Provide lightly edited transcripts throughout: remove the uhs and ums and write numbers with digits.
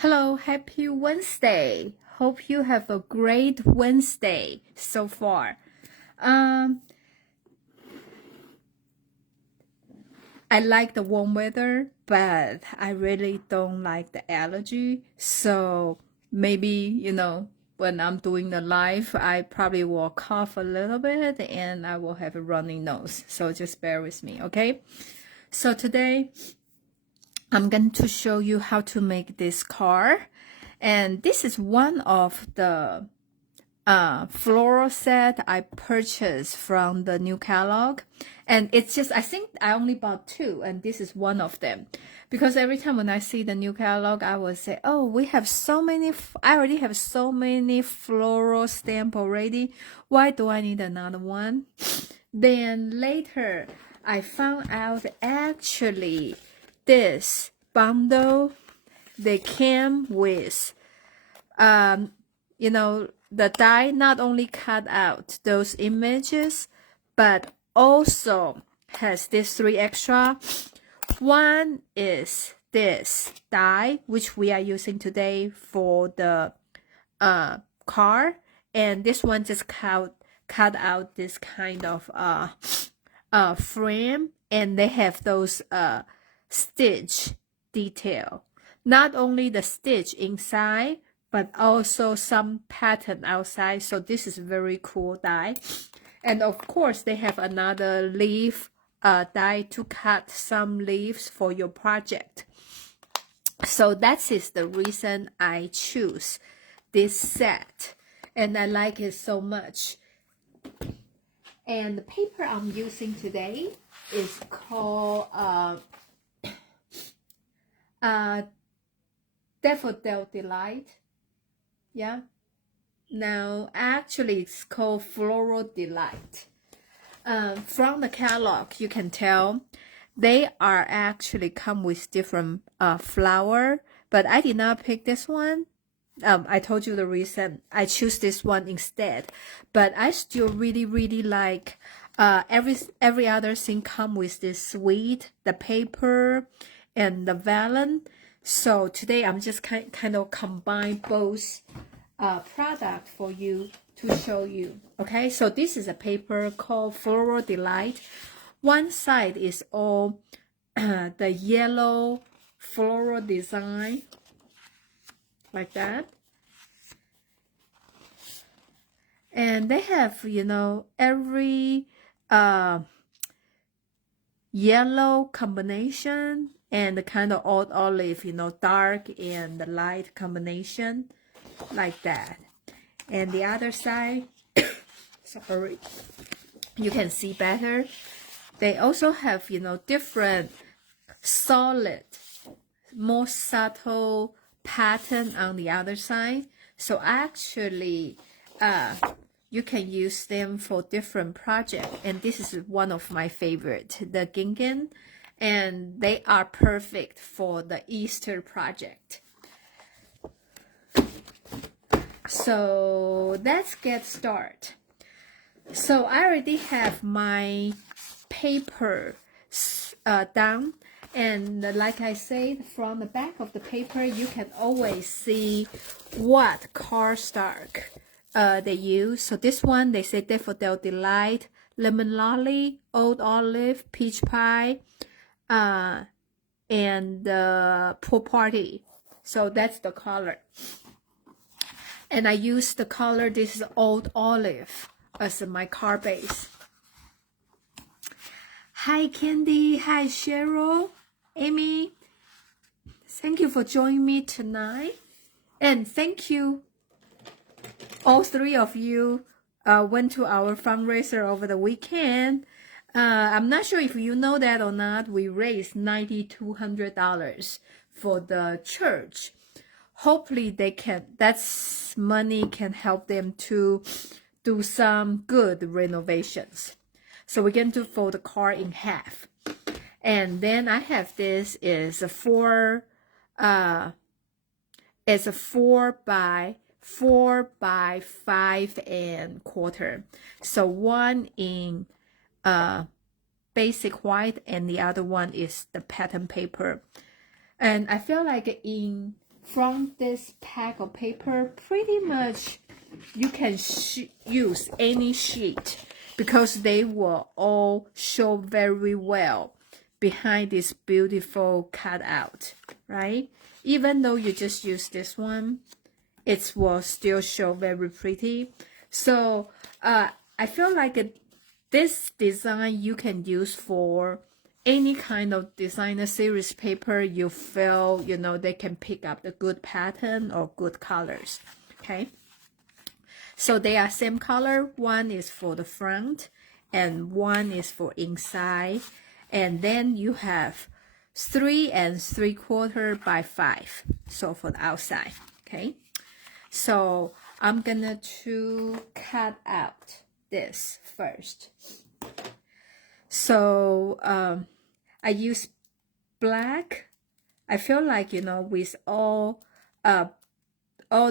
Hello, happy Wednesday. Hope you have a great Wednesday so far. Um, I like the warm weather, but I really don't like the allergy. So maybe, when I'm doing the live, I probably will cough a little bit and I will have a running nose. So just bear with me, okay? So today, I'm going to show you how to make this card. And this is one of the floral set I purchased from the new catalog. And it's just, I think I only bought two, and this is one of them. Because every time when I see the new catalog, I will say, oh, we have so many, I already have so many floral stamp already. Why do I need another one? Then later, I found out actually this bundle, they came with, the die not only cut out those images, but also has these three extra. One is this die, which we are using today for the card, and this one just cut out this kind of frame, and they have those stitch detail. Not only the stitch inside, but also some pattern outside. So this is very cool die. And of course, they have another leaf die to cut some leaves for your project. So that is the reason I choose this set. And I like it so much. And the paper I'm using today is called Daffodil Delight. Yeah. Now, actually, it's called Floral Delight. From the catalog, you can tell they are actually come with different flower, but I did not pick this one. I told you the reason. I choose this one instead, but I still really like every other thing come with this sweet, the paper, and the vellum. So today I'm just kind of combine both product for you to show you. Okay, so this is a paper called Floral Delight. One side is all the yellow floral design, like that. And they have, every yellow combination and the kind of old olive, dark and the light combination, like that. And the other side, sorry, you can see better. They also have, different solid, more subtle pattern on the other side. So actually, you can use them for different projects. And this is one of my favorite, the gingham. And they are perfect for the Easter project. So let's get started. So I already have my paper done, and like I said, from the back of the paper you can always see what cardstock they use. So this one, they say Daffodil Delight, Lemon Lolly, Old Olive, Peach Pie, and Pool Party. So that's the color. And I use the color, this is Old Olive, as my card base. Hi Candy, hi Cheryl, Amy. Thank you for joining me tonight. And thank you, all three of you went to our fundraiser over the weekend. I'm not sure if you know that or not. We raised $9,200 for the church. Hopefully that's money can help them to do some good renovations. So we're going to fold the card in half. And then I have this is a 4 by 5.25. So one in basic white and the other one is the pattern paper. And I feel like in from this pack of paper, pretty much you can use any sheet because they will all show very well behind this beautiful cutout, right? Even though you just use this one, it will still show very pretty. So I feel like this design you can use for any kind of designer series paper you feel, you know, they can pick up the good pattern or good colors, okay? So they are same color. One is for the front and one is for inside. And then you have 3 3/4 by 5. So for the outside, okay? So I'm gonna to cut out this first. So I use black. I feel like, you know, with all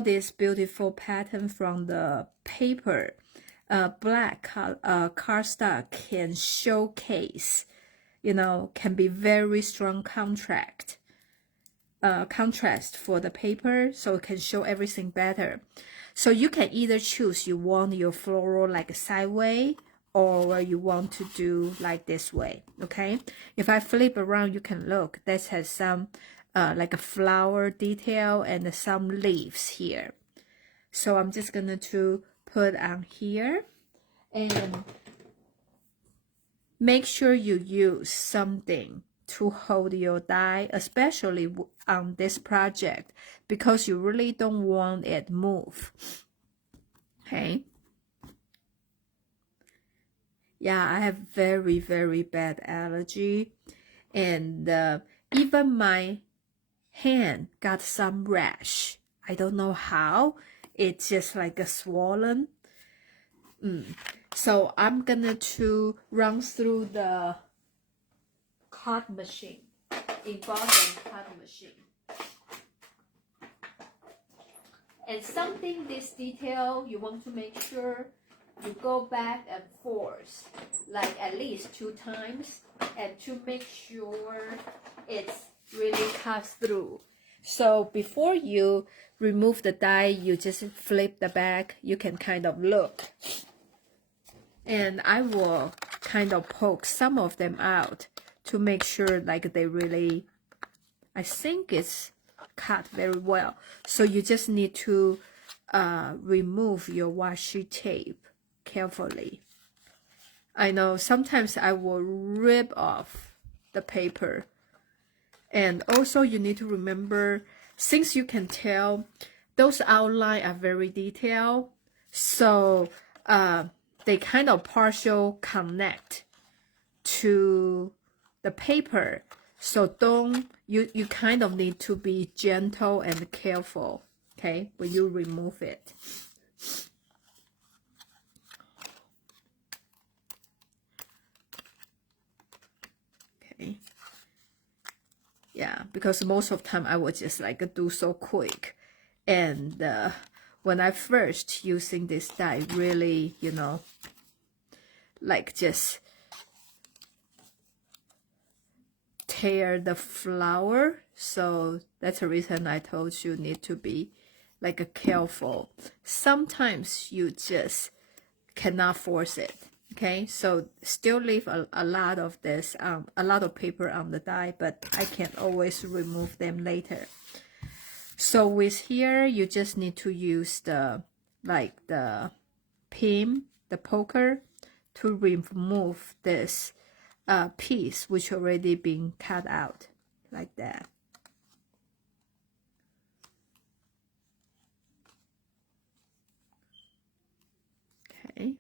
this beautiful pattern from the paper, black cardstock can showcase, you know, can be very strong contrast for the paper, so it can show everything better. So you can either choose you want your floral like sideways or you want to do like this way, okay? If I flip around, you can look, this has some like a flower detail and some leaves here. So I'm just gonna to put on here and make sure you use something to hold your die, especially on this project, because you really don't want it move, okay? Yeah, I have very, very bad allergy, and even my hand got some rash. I don't know how. It's just like a swollen. So I'm gonna to run through the cut machine, embossing cut machine. And something this detail, you want to make sure you go back and forth like at least 2 times and to make sure it's really cuts through. So before you remove the die, you just flip the back. You can kind of look. And I will kind of poke some of them out to make sure like they really, I think it's cut very well. So you just need to remove your washi tape carefully. I know sometimes I will rip off the paper. And also you need to remember, since you can tell those outlines are very detailed, so they kind of partial connect to the paper. So you kind of need to be gentle and careful, okay, when you remove it. Okay. Yeah, because most of the time I would just like do so quick. And when I first using this die, really, you know, like just tear the flower. So that's the reason I told you need to be like careful. Sometimes you just cannot force it. Okay, so still leave a lot of this, a lot of paper on the die, but I can always remove them later. So with here, you just need to use the pin, the poker, to remove this piece which already been cut out like that. Okay.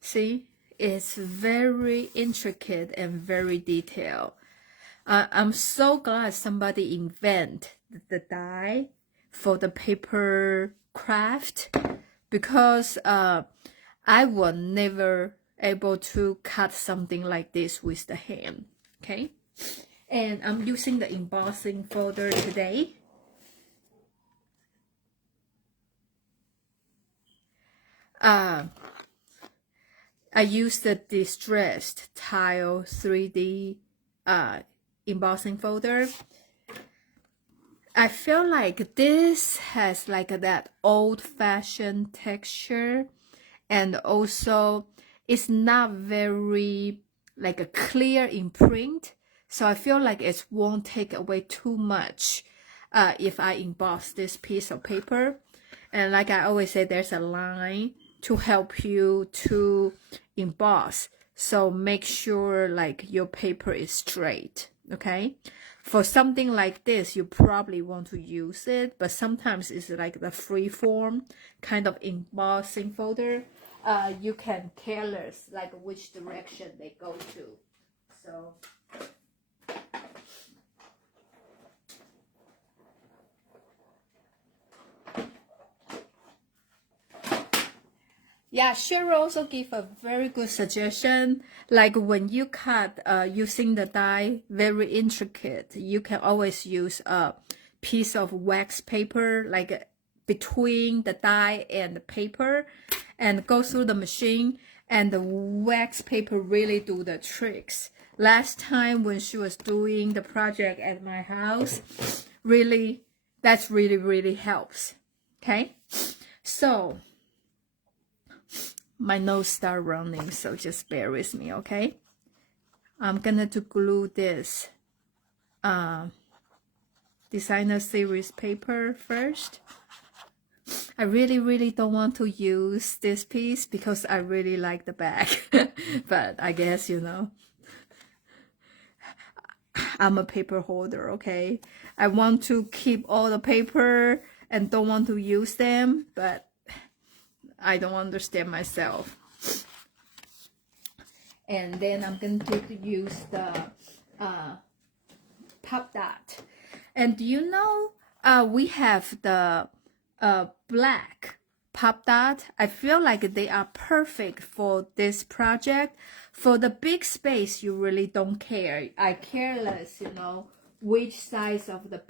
See, it's very intricate and very detailed. I'm so glad somebody invent the die for the paper craft, because I was never able to cut something like this with the hand. Okay, and I'm using the embossing folder today. I used the distressed tile 3D embossing folder. I feel like this has like that old-fashioned texture, and also it's not very like a clear in print. So I feel like it won't take away too much if I emboss this piece of paper. And like I always say, there's a line to help you to emboss. So make sure like your paper is straight, okay? For something like this, you probably want to use it, but sometimes it's like the free form kind of embossing folder. You can careless like which direction they go to. So yeah, Cheryl also give a very good suggestion. Like when you cut using the die very intricate, you can always use a piece of wax paper like between the die and the paper, and go through the machine, and the wax paper really do the tricks. Last time when she was doing the project at my house, really, that's really helps. Okay, so my nose start running, so just bear with me, okay? I'm gonna to glue this designer series paper first. I really don't want to use this piece because I really like the back. But I guess, you know, I'm a paper holder, okay? I want to keep all the paper and don't want to use them, but I don't understand myself. And then I'm going to use the pop dot. And do you know we have the black pop dot? I feel like they are perfect for this project. For the big space, you really don't care. I care less, you know, which size of the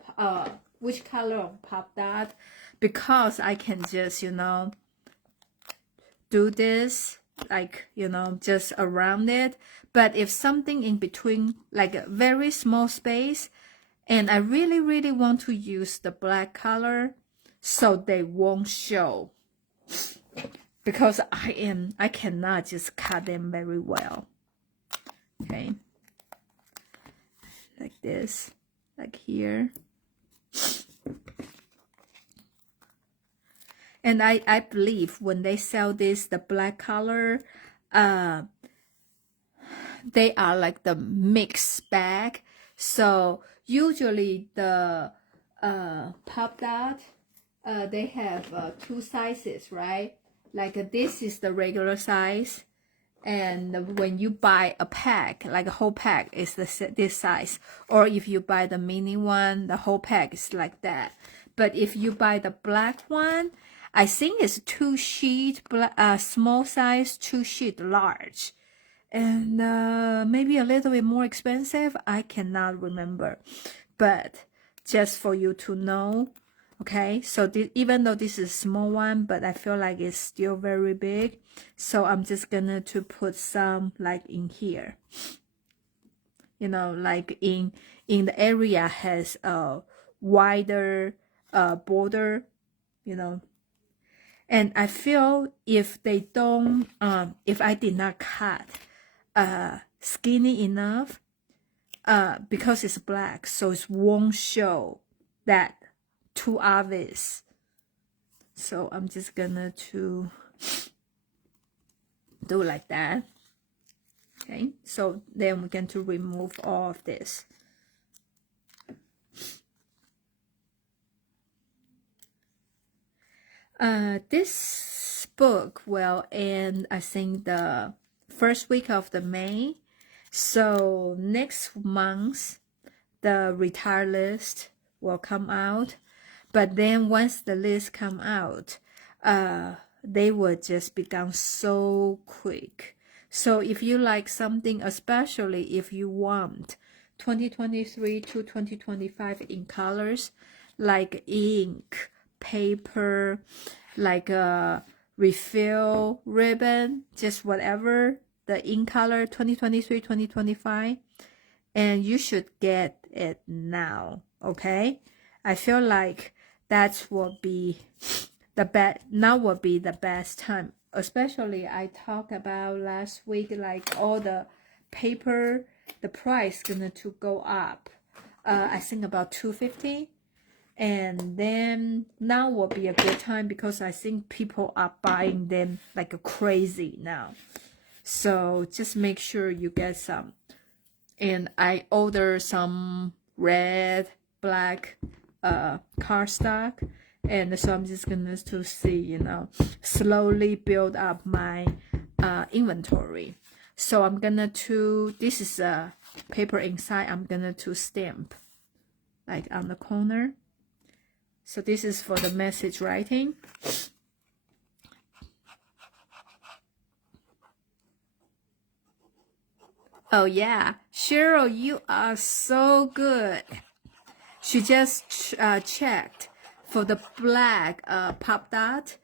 which color of pop dot, because I can just, you know, do this like, you know, just around it. But if something in between, like a very small space, and I really want to use the black color, so they won't show, because I cannot just cut them very well. Okay, like this, like here. And I believe when they sell this, the black color, they are like the mixed bag. So usually the pop dot, they have two sizes, right? Like this is the regular size, and when you buy a pack, like a whole pack is this size. Or if you buy the mini one, the whole pack is like that. But if you buy the black one, I think it's 2 sheet, small size, 2 sheet large. And maybe a little bit more expensive. I cannot remember. But just for you to know, okay? So even though this is a small one, but I feel like it's still very big. So I'm just gonna to put some like in here. You know, like in the area has a wider border, you know. And I feel if they don't, if I did not cut skinny enough, because it's black, so it won't show that too obvious. So I'm just gonna to do like that. Okay, so then we're going to remove all of this. This book will end, I think, the first week of the May. So next month, the retire list will come out. But then once the list come out, they will just become so quick. So if you like something, especially if you want 2023 to 2025 in colors, like ink, paper, like a refill ribbon, just whatever, the ink color 2023, 2025, and you should get it now, okay? I feel like that will be now will be the best time. Especially I talked about last week, like all the paper, the price gonna to go up. I think about $250. And then now will be a good time because I think people are buying them like crazy now. So just make sure you get some. And I order some red, black cardstock. And so I'm just gonna to see, you know, slowly build up my inventory. So I'm gonna to, this is a paper inside, I'm gonna to stamp like on the corner. So this is for the message writing. Oh yeah, Cheryl, you are so good. She just checked for the black pop dot.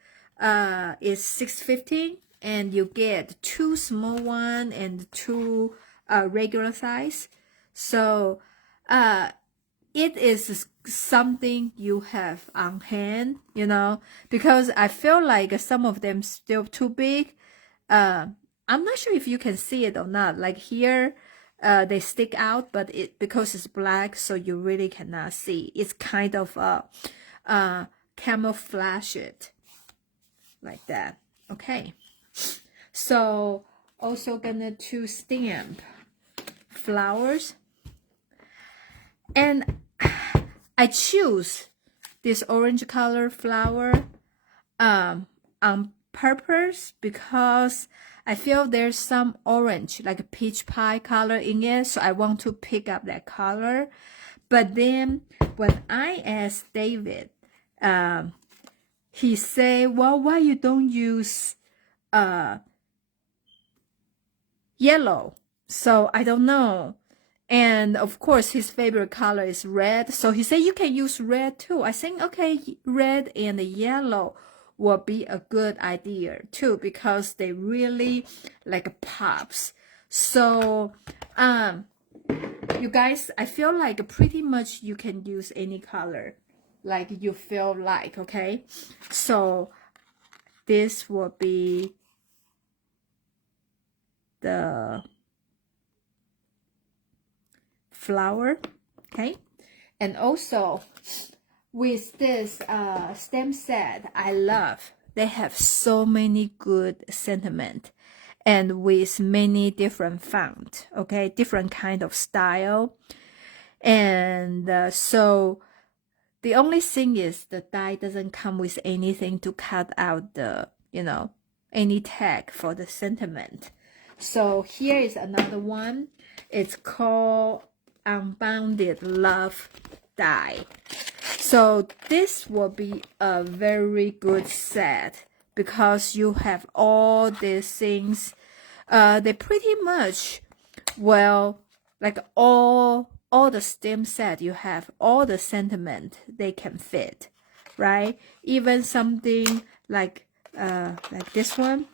Is $6.50, and you get 2 small one and 2 regular size. So it is something you have on hand, you know, because I feel like some of them still too big. I'm not sure if you can see it or not. Like here, they stick out, but because it's black, so you really cannot see. It's kind of camouflage it like that. Okay, so also gonna to stamp flowers, and I choose this orange color flower on purpose because I feel there's some orange, like a peach pie color in it, so I want to pick up that color. But then when I asked David, he said, well, why you don't use yellow? So I don't know. And of course, his favorite color is red. So he said, you can use red too. I think, okay, red and yellow will be a good idea too, because they really like pops. So, you guys, I feel like pretty much you can use any color like you feel like, okay? So this will be the flower, okay? And also with this stamp set, I love they have so many good sentiment and with many different font, okay, different kind of style. And so the only thing is the die doesn't come with anything to cut out the, you know, any tag for the sentiment. So here is another one. It's called Unbounded Love die. So this will be a very good set because you have all these things. They pretty much, well, like all the stem set you have, all the sentiment they can fit, right? Even something like this one,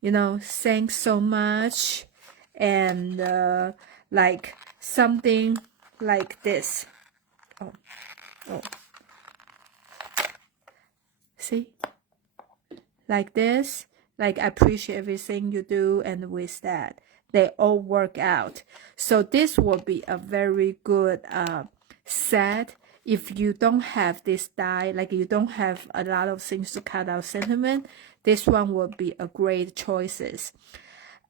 you know, thanks so much, and like something like this. Oh, see, like this, like I appreciate everything you do, and with that they all work out. So this will be a very good set. If you don't have this die, like you don't have a lot of things to cut out sentiment, this one will be a great choices.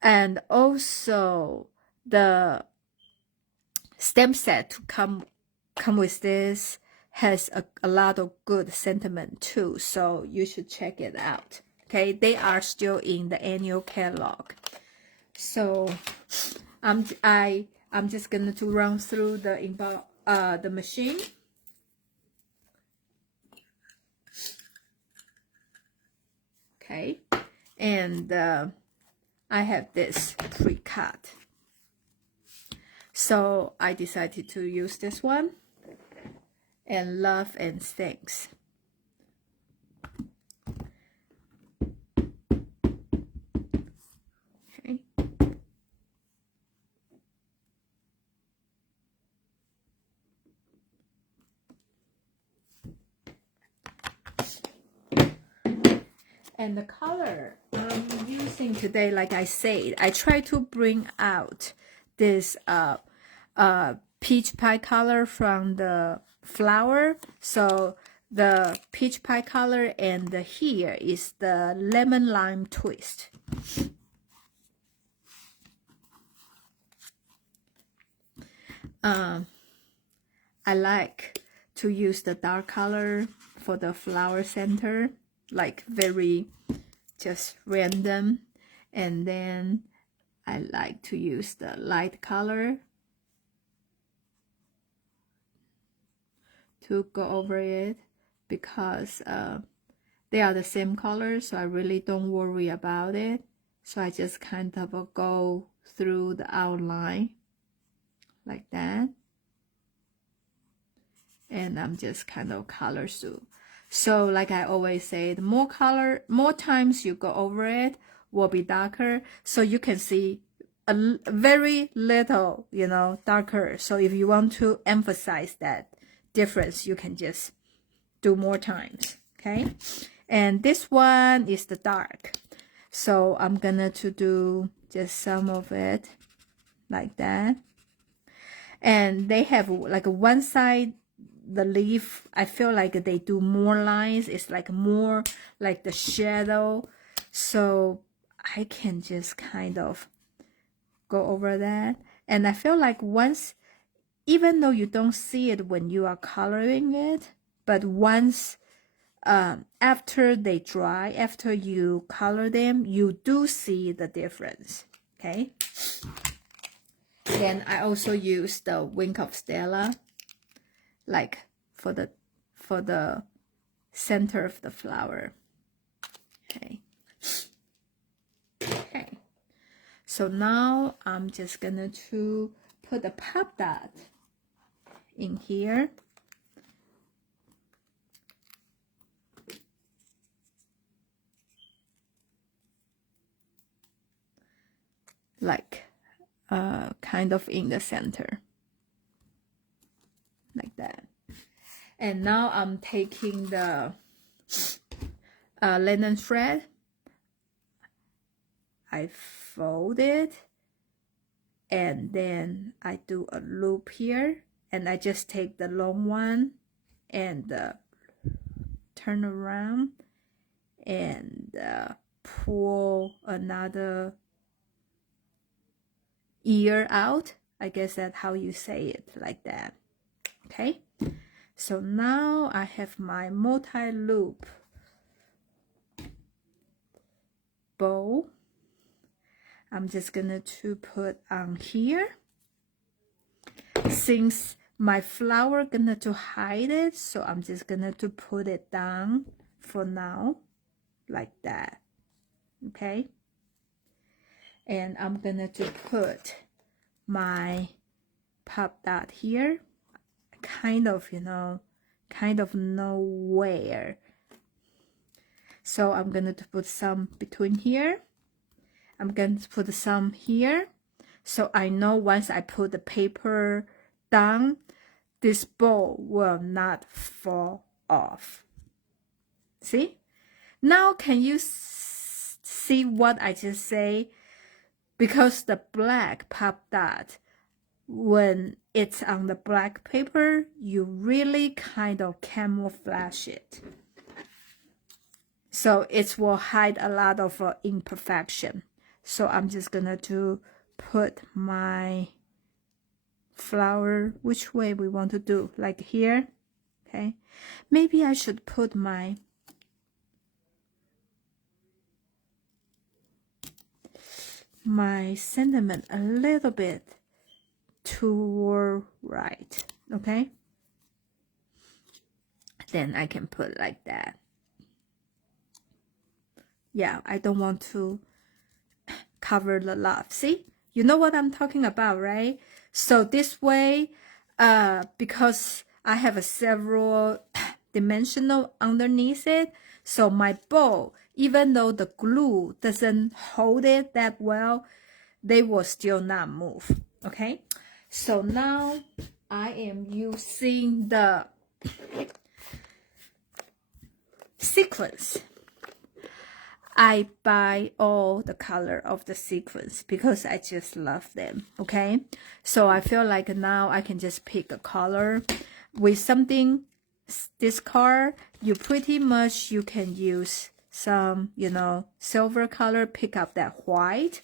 And also the stamp set to come with this has a lot of good sentiment too, so you should check it out. Okay, they are still in the annual catalog. So I'm just gonna to run through the machine. Okay, and I have this pre-cut, so I decided to use this one, and love and thanks. Okay. And the color I'm using today, like I said, I try to bring out this peach pie color from the flower. So the peach pie color, and here is the lemon lime twist. I like to use the dark color for the flower center, like very just random. And then I like to use the light color to go over it, because they are the same color, so I really don't worry about it. So I just kind of go through the outline like that, and I'm just kind of color through. So like I always say, the more times you go over it, will be darker, so you can see a very little, you know, darker. So if you want to emphasize that difference, you can just do more times. Okay, and this one is the dark, so I'm gonna to do just some of it like that. And they have like one side, the leaf, I feel like they do more lines. It's like more like the shadow, so I can just kind of go over that. And I feel like once, even though you don't see it when you are coloring it, but once after they dry, after you color them, you do see the difference. Okay, then I also use the Wink of Stella, like for the center of the flower. Okay. Okay, so now I'm just gonna to put a pop dot in here. Like kind of in the center like that. And now I'm taking the linen thread, I fold it, and then I do a loop here, and I just take the long one and turn around and pull another ear out. I guess that's how you say it, like that. Okay, so now I have my multi-loop bow. I'm just gonna to put on here. Since my flower gonna to hide it, so I'm just gonna to put it down for now, like that. Okay, and I'm gonna to put my pop dot here, kind of, you know, kind of nowhere. So I'm gonna to put some between here. I'm going to put some here, so I know once I put the paper down, this bow will not fall off. See? Now can you see what I just say? Because the black pop dot, when it's on the black paper, you really kind of camouflage it. So it will hide a lot of imperfection. So I'm just gonna to put my flower which way we want to do, like here. Okay, maybe I should put my sentiment a little bit toward right. Okay, then I can put like that. Yeah, I don't want to cover the love. See, you know what I'm talking about, right? So this way, because I have a several dimensional underneath it, so my bow, even though the glue doesn't hold it that well, they will still not move. Okay, so now I am using the sequence. I buy all the color of the sequins because I just love them, okay? So I feel like now I can just pick a color. With something, this card, you pretty much, you can use some, you know, silver color, pick up that white.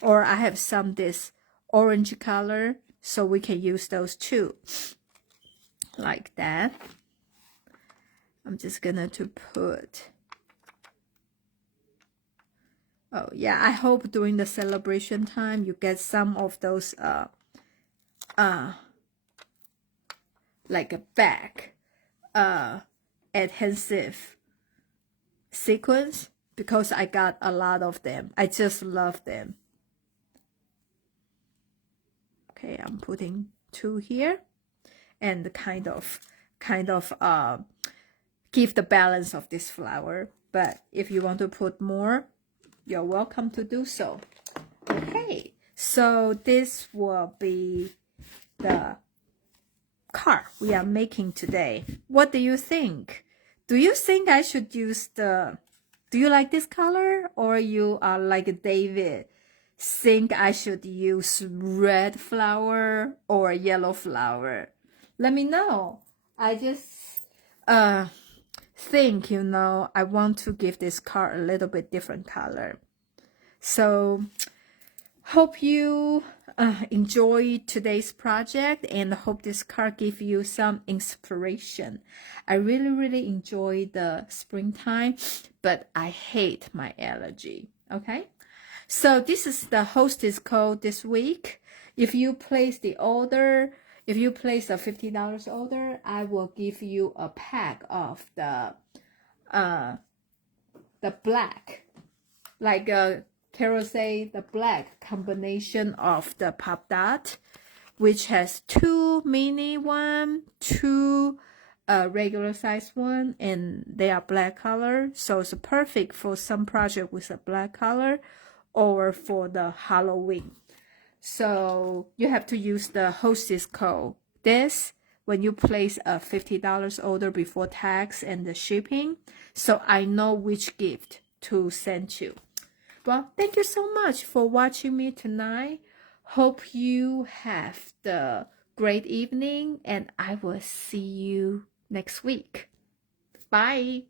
Or I have some this orange color, so we can use those too. Like that. I'm just gonna to put... Oh yeah, I hope during the celebration time you get some of those like a back adhesive sequins, because I got a lot of them. I just love them. Okay, I'm putting 2 here, and kind of give the balance of this flower. But if you want to put more, you're welcome to do so. Okay, so this will be the card we are making today. What do you think? Do you think I should use the... Do you like this color? Or you are like David, think I should use red flower or yellow flower? Let me know. I just think, you know, I want to give this card a little bit different color. So hope you enjoy today's project, and hope this card give you some inspiration. I really enjoy the springtime, but I hate my allergy. Okay, so this is the hostess code this week. If you place the order, if you place a $50 order, I will give you a pack of the black, like Carol say, the black combination of the pop dot, which has 2 mini one, 2 regular size one, and they are black color. So it's perfect for some project with a black color, or for the Halloween. So you have to use the hostess code. This, when you place a $50 order before tax and the shipping, so I know which gift to send you. Well, thank you so much for watching me tonight. Hope you have the great evening, and I will see you next week. Bye.